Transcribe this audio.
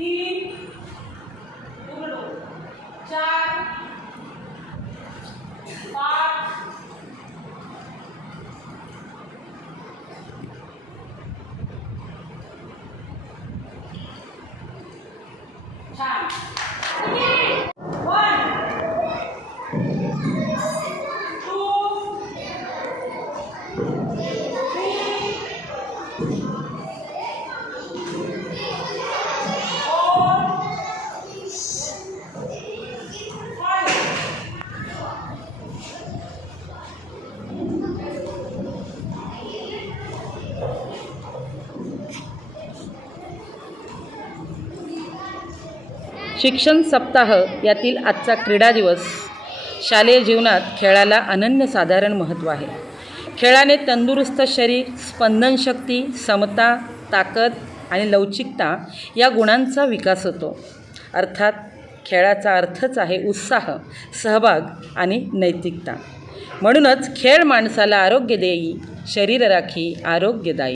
Yeah. शिक्षण सप्ताह यातील आजचा क्रीडा दिवस. शालेय जीवनात खेळाला अनन्यसाधारण महत्त्व आहे. खेळाने तंदुरुस्त शरीर स्पंदनशक्ती समता ताकद आणि लवचिकता या गुणांचा विकास होतो. अर्थात खेळाचा अर्थच आहे उत्साह सहभाग आणि नैतिकता. म्हणूनच खेळ माणसाला आरोग्य देई शरीर राखी आरोग्यदायी.